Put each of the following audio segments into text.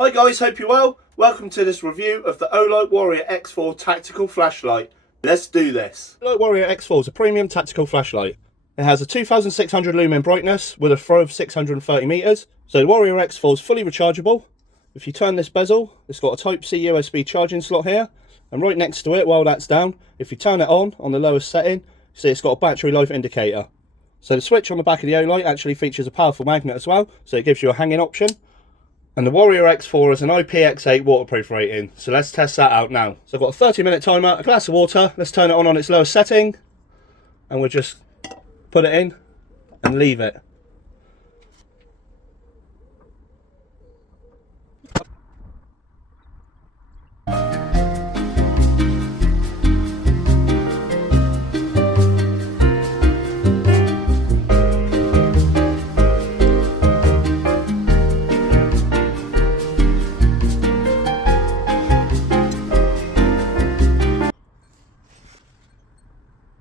Hi guys, hope you're well. Welcome to this review of the Olight Warrior X4 Tactical Flashlight. Let's do this. Olight Warrior X4 is a premium tactical flashlight. It has a 2600 lumen brightness with a throw of 630 meters. So the Warrior X4 is fully rechargeable. If you turn this bezel, it's got a Type-C USB charging slot here. And right next to it, while that's down, if you turn it on the lowest setting, see it's got a battery life indicator. So the switch on the back of the Olight actually features a powerful magnet as well, so it gives you a hanging option. And the Warrior X4 has an IPX8 waterproof rating, so let's test that out now. So I've got a 30-minute timer, a glass of water, let's turn it on its lowest setting, and we'll just put it in and leave it.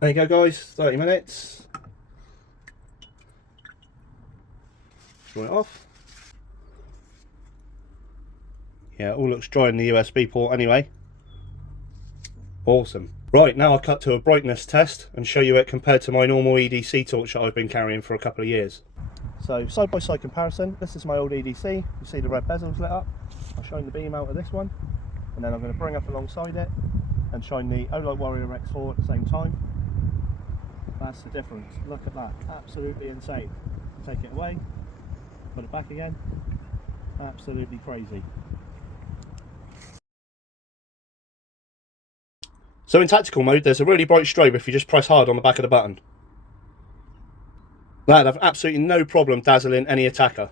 There you go guys, 30 minutes. Turn it off. Yeah, it all looks dry in the USB port anyway. Awesome. Right, now I'll cut to a brightness test and show you it compared to my normal EDC torch that I've been carrying for a couple of years. So side by side comparison, this is my old EDC. You see the red bezels lit up. I'll shine the beam out of this one, and then I'm going to bring up alongside it and shine the Olight Warrior X4 at the same time. That's the difference. Look at that. Absolutely insane. Take it away, put it back again. Absolutely crazy. So in tactical mode, there's a really bright strobe if you just press hard on the back of the button. That'd have absolutely no problem dazzling any attacker.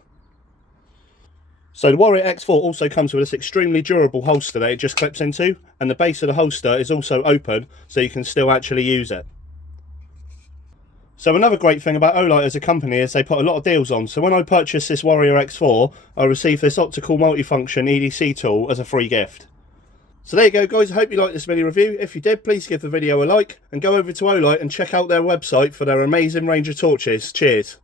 So the Warrior X4 also comes with this extremely durable holster that it just clips into, and the base of the holster is also open, so you can still actually use it. So another great thing about Olight as a company is they put a lot of deals on. So when I purchased this Warrior X4, I received this optical multifunction EDC tool as a free gift. So there you go guys, I hope you liked this mini review. If you did, please give the video a like and go over to Olight and check out their website for their amazing range of torches. Cheers.